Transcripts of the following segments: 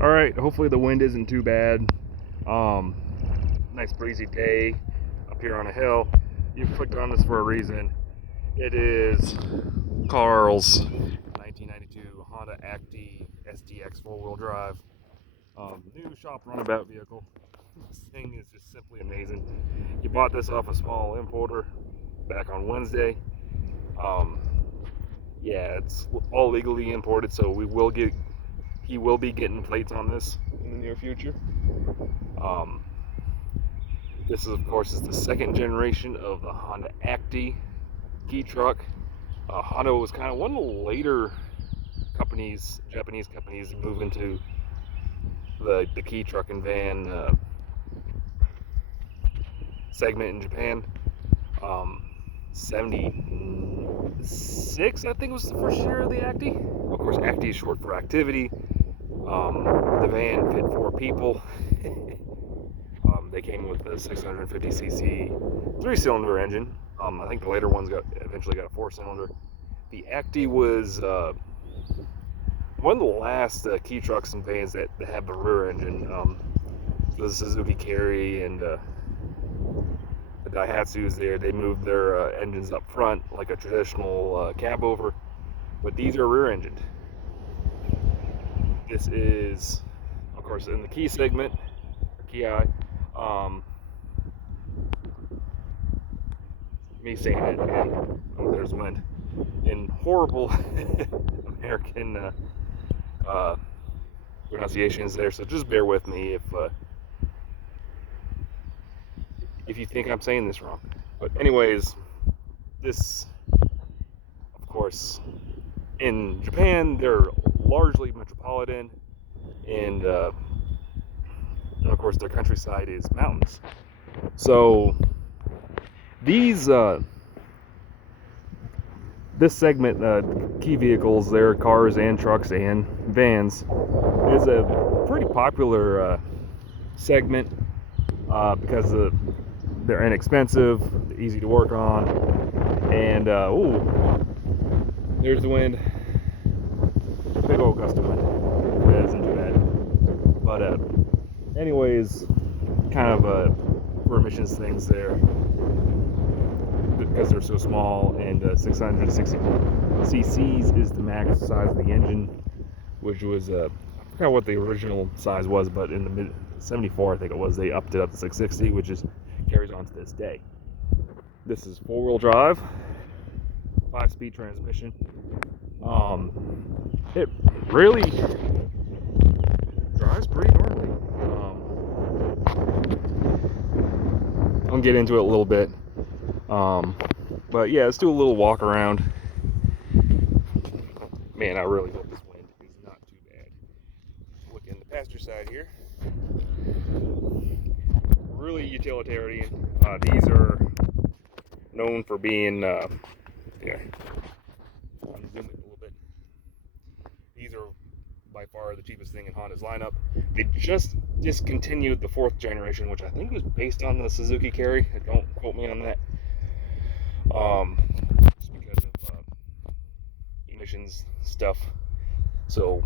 All right, hopefully the wind isn't too bad. Nice breezy day up here on a hill. You've clicked on this for a reason. It is Carl's 1992 Honda Acty SDX four-wheel drive. New shop runabout vehicle. This thing is just simply amazing. He bought this off a small importer back on Wednesday. Yeah, it's all legally imported, so he will be getting plates on this in the near future. This is, of course, the second generation of the Honda Acty key truck. Honda was kind of one of the later companies, Japanese companies, to move into the key truck and van segment in Japan. 76, I think, was the first year of the Acty. Of course, Acty is short for activity. The van fit 4 people. They came with a 650cc 3-cylinder engine. I think the later ones eventually got a 4-cylinder. The Acty was one of the last key trucks and vans that have the rear engine. The Suzuki Carry and the Daihatsus there, they moved their engines up front like a traditional cab over, but these are rear engined. This is, of course, in the key segment, Key I. Me saying it, and there's wind in horrible American pronunciations there, so just bear with me if you think I'm saying this wrong. But anyways, this, of course, in Japan, they're largely metropolitan, and of course their countryside is mountains. So these this segment, key vehicles, their cars and trucks and vans, is a pretty popular segment because they're inexpensive, they're easy to work on, and there's the wind. Big old gust of wind. That isn't too bad. But anyways, kind of for emissions things there, because they're so small, and 660 cc's is the max size of the engine, which was I forgot what the original size was, but in the mid 74, I think it was, they upped it up to 660, which carries on to this day. This is 4-wheel drive, 5-speed transmission. It really drives pretty normally. I'll get into it a little bit. But yeah, let's do a little walk around. Man, I really hope this wind is not too bad. Look in the passenger side here. Really utilitarian. These are known for being, yeah, I'll zoom it a little bit. These are by far the cheapest thing in Honda's lineup. They just discontinued the 4th generation, which I think was based on the Suzuki Carry. Don't quote me on that. Just because of emissions stuff. So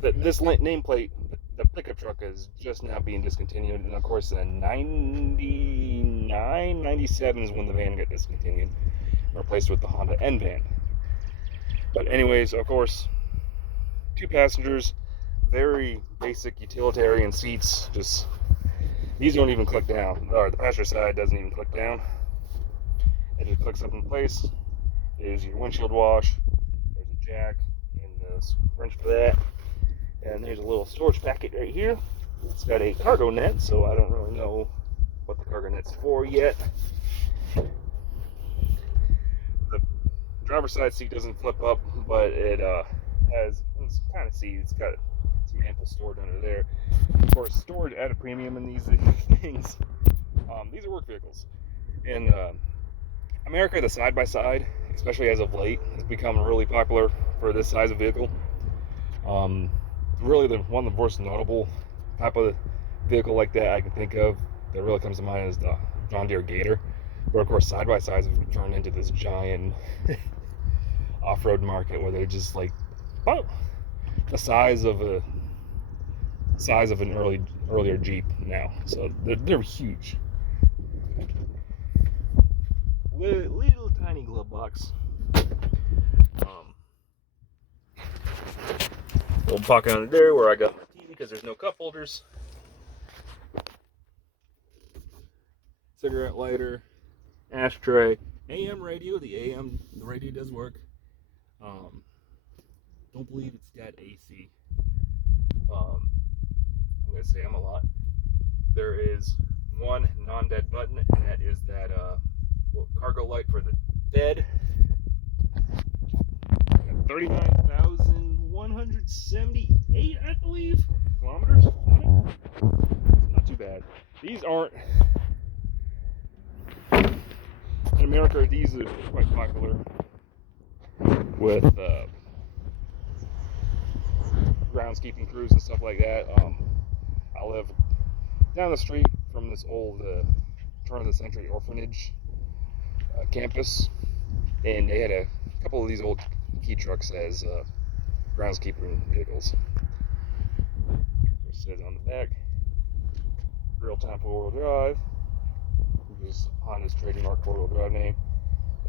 this nameplate, the pickup truck, is just now being discontinued, and of course in 97 is when the van got discontinued, replaced with the Honda N van. But anyways, of course, 2 passengers, very basic utilitarian seats. Just these don't even click down, or the passenger side doesn't even click down. It just clicks up in place. There's your windshield wash, there's a jack and the wrench for that, and there's a little storage packet right here. It's got a cargo net, so I don't really know what the cargo net's for yet. The driver's side seat doesn't flip up, but it has, it's kind of see, it's got some ample storage under there. Of course, storage at a premium in these things. These are work vehicles. In America, the side-by-side, especially as of late, has become really popular for this size of vehicle. Really, one of the most notable type of vehicle like that I can think of that really comes to mind is the John Deere Gator. But of course, side-by-sides have turned into this giant off-road market where they're just like, oh, the size of a size of an earlier Jeep now, so they're huge. Little tiny glove box. Little pocket under there where I got my TV because there's no cup holders. Cigarette lighter, ashtray, AM radio. The radio does work. Don't believe it's got AC. I'm gonna say I'm a lot. There is one non-dead button, and that is that cargo light for the dead. 39,178, I believe, kilometers. Not too bad. These aren't. In America, these are quite popular with groundskeeping crews and stuff like that. I live down the street from this old turn of the century orphanage campus, and they had a couple of these old key trucks as groundskeeping vehicles. It says on the back, real-time four-wheel drive, which is Honda's trademark four-wheel drive name.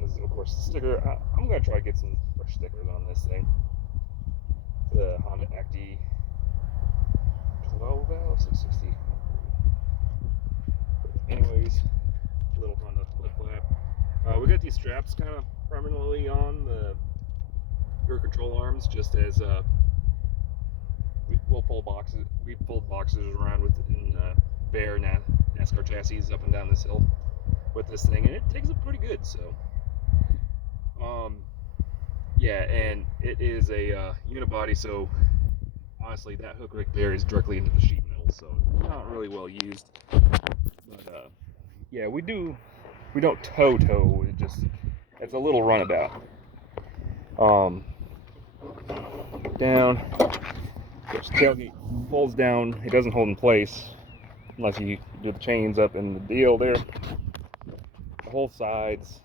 This is, of course, the sticker. I'm going to try to get some fresh stickers on this thing. The Honda Acty 12 valve 660. Anyways, little Honda flip flap. We got these straps kind of permanently on the rear control arms, just as we'll pull boxes. We pulled boxes around with bare NASCAR chassis up and down this hill with this thing, and it takes it pretty good. So, yeah, and it is a unibody, so honestly, that hook right there is directly into the sheet metal, so not really well used. But yeah, we don't tow. It's a little runabout. Down. There's tailgate folds down. It doesn't hold in place unless you do the chains up in the deal there. The whole sides.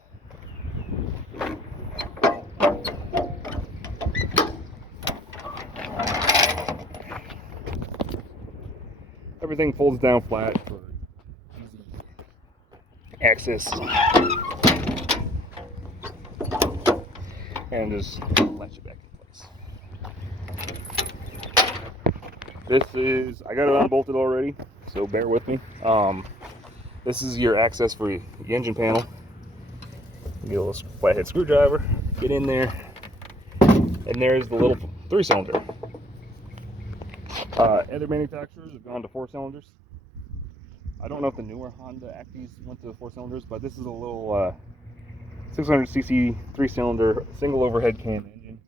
Everything folds down flat for easy access. And just latch it back in place. I got it unbolted already, so bear with me. This is your access for the engine panel. You get a little flathead screwdriver, get in there, and there's the little 3-cylinder. Other manufacturers have gone to 4 cylinders. I don't know if the newer Honda Actys went to 4 cylinders, but this is a little 600cc 3-cylinder single overhead cam engine.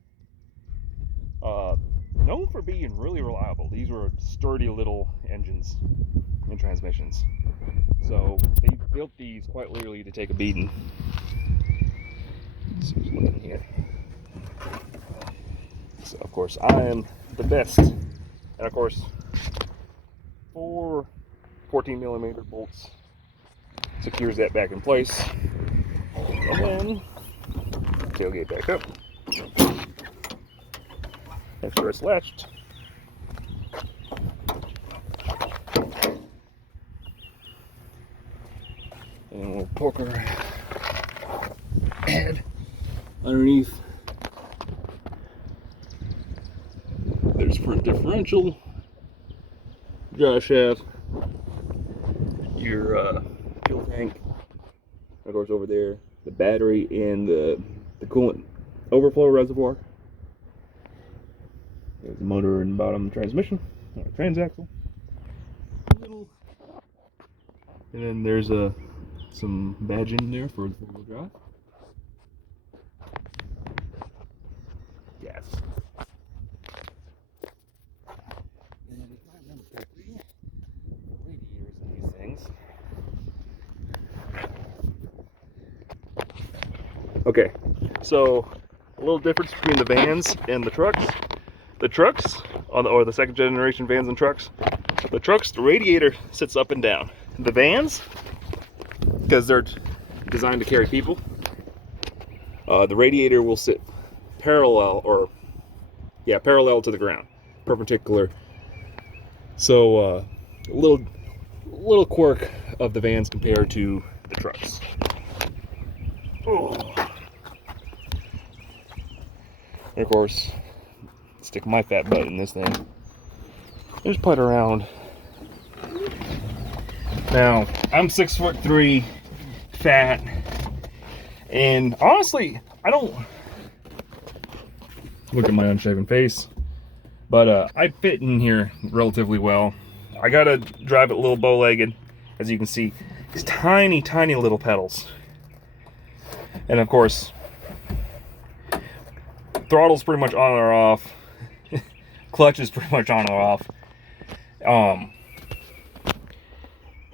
Known for being really reliable. These were sturdy little engines and transmissions. So they built these quite literally to take a beating. Let's see who's looking here. So of course I am the best. And of course, 4 14mm bolts secures that back in place. And then tailgate back up. Make sure it's latched. And we'll poke our head underneath. There's front differential, drive shaft, your fuel tank, of course over there, the battery and the coolant overflow reservoir. There's the motor and bottom transmission, or transaxle. And then there's some badging there for the 4-wheel drive. Gas. And if I remember correctly, radiators in these things. Okay, so a little difference between the vans and the trucks. The trucks, or the second generation vans and trucks, the radiator sits up and down. The vans, because they're designed to carry people, the radiator will sit parallel to the ground, perpendicular So a little quirk of the vans compared to the trucks. Oh. And of course, stick my fat butt in this thing. Just put around. Now, I'm 6'3", fat, and honestly, I don't look at my unshaven face, but I fit in here relatively well. I gotta drive it a little bow-legged, as you can see. These tiny, tiny little pedals. And of course, throttle's pretty much on or off. Clutch is pretty much on or off.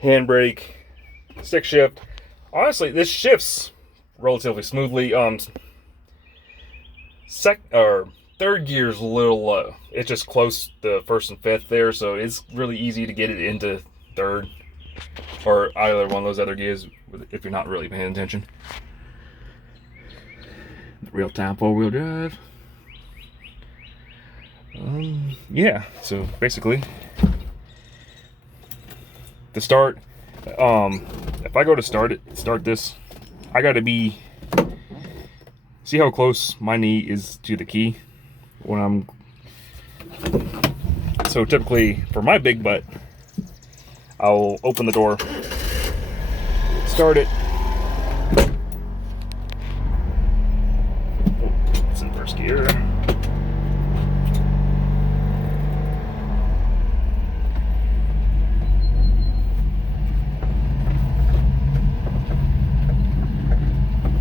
Handbrake, stick shift. Honestly, this shifts relatively smoothly. Third gear's a little low. It's just close to first and fifth there, so it's really easy to get it into third or either one of those other gears if you're not really paying attention. Real-time four-wheel drive. Yeah, so basically, to start, if I go to start this, I gotta see how close my knee is to the key when so typically for my big butt, I'll open the door, start it. It's in first gear.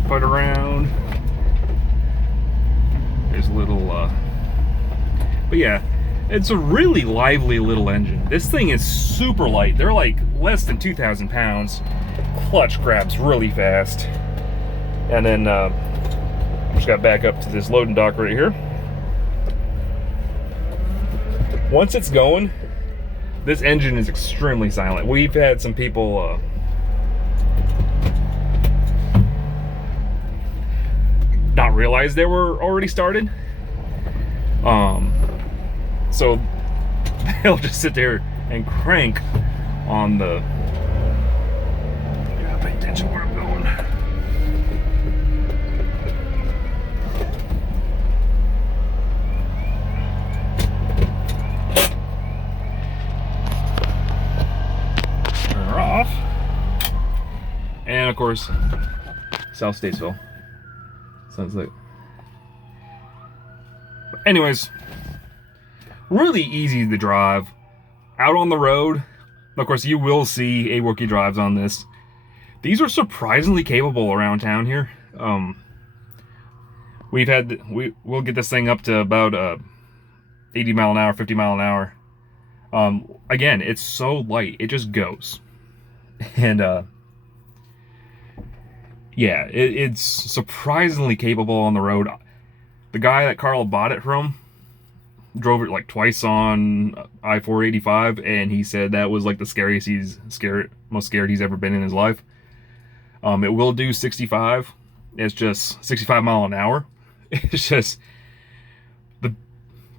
Put around. There's a little, but yeah, it's a really lively little engine. This thing is super light. They're like less than 2,000 pounds. Clutch grabs really fast. And then, just got back up to this loading dock right here. Once it's going, this engine is extremely silent. We've had some people, not realize they were already started. So they'll just sit there and crank on the. Yeah, pay attention where I'm going. Turn her off, and of course, South Statesville. Sounds like. But anyways, really easy to drive. Out on the road, of course, you will see a Wookie drives on this. These are surprisingly capable around town here. We'll get this thing up to about 80 mile an hour, 50 mile an hour. Again, it's so light, it just goes. And yeah, it's surprisingly capable on the road. The guy that Carl bought it from drove it like twice on I-485, and he said that was like the most scared he's ever been in his life. It will do 65. It's just 65 mile an hour. It's just the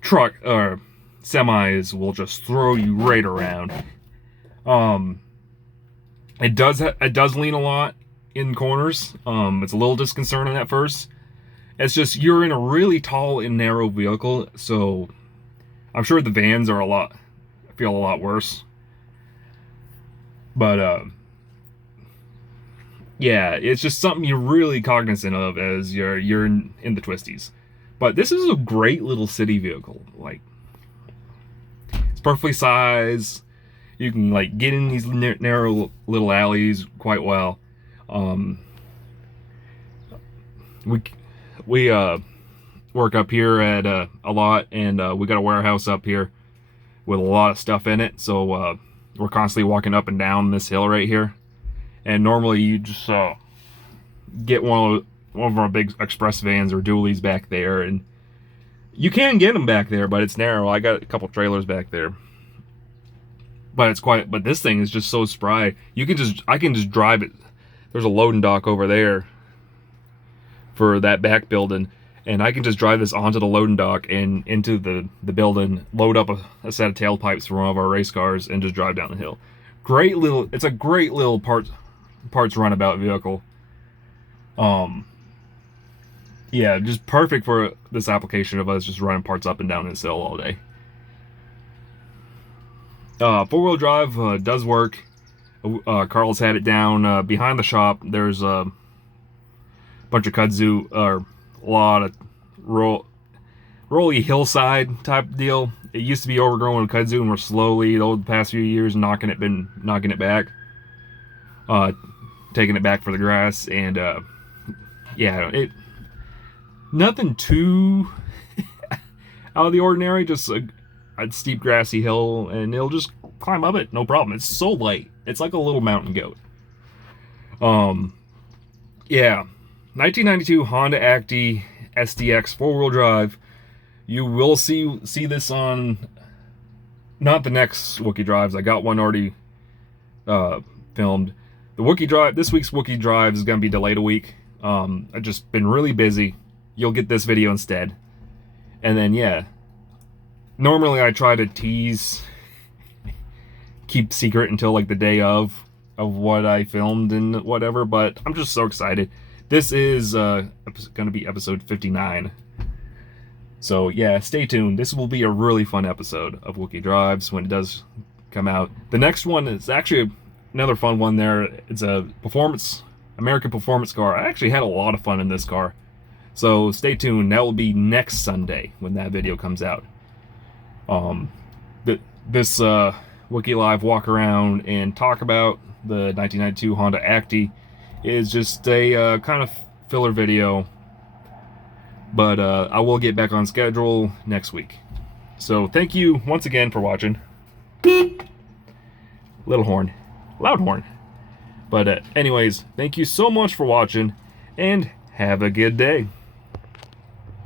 truck or semis will just throw you right around. It does lean a lot in corners. It's a little disconcerting at first. It's just you're in a really tall and narrow vehicle, so I'm sure the vans are feel a lot worse. But yeah, it's just something you're really cognizant of as you're in the twisties. But this is a great little city vehicle. Like, it's perfectly sized. You can like get in these narrow little alleys quite well. We work up here at a lot, and we got a warehouse up here with a lot of stuff in it, so we're constantly walking up and down this hill right here. And normally you just get one of our big express vans or dualies back there, and you can get them back there, but it's narrow. I got a couple trailers back there, but but this thing is just so spry. I can just drive it. There's a loading dock over there for that back building, and I can just drive this onto the loading dock and into the building, load up a set of tailpipes for one of our race cars, and just drive down the hill. It's a great little parts runabout vehicle. Yeah, just perfect for this application of us just running parts up and down this hill all day. Four-wheel drive does work. Carl's had it down behind the shop. There's a bunch of kudzu, or a lot of rolly hillside type deal. It used to be overgrown with kudzu, and we're slowly, over the past few years, knocking it back, taking it back for the grass, and yeah, nothing too out of the ordinary. Just a steep grassy hill, and it'll just climb up it, no problem. It's so light. It's like a little mountain goat. Yeah, 1992 Honda Acty SDX 4-wheel drive. You will see this on, not the next Wookie drives. I got one already filmed. The Wookie drive, this week's Wookie drive is going to be delayed a week. I've just been really busy. You'll get this video instead. And then, yeah, normally I try to keep secret until like the day of what I filmed and whatever, but I'm just so excited. This is going to be episode 59. So yeah, stay tuned. This will be a really fun episode of Wookie Drives when it does come out. The next one is actually another fun one there. It's a American performance car. I actually had a lot of fun in this car. So stay tuned. That will be next Sunday when that video comes out. This Wookie Live walk around and talk about the 1992 Honda Acty is just a kind of filler video, but I will get back on schedule next week. So thank you once again for watching. Little horn, loud horn. But anyways, thank you so much for watching, and have a good day.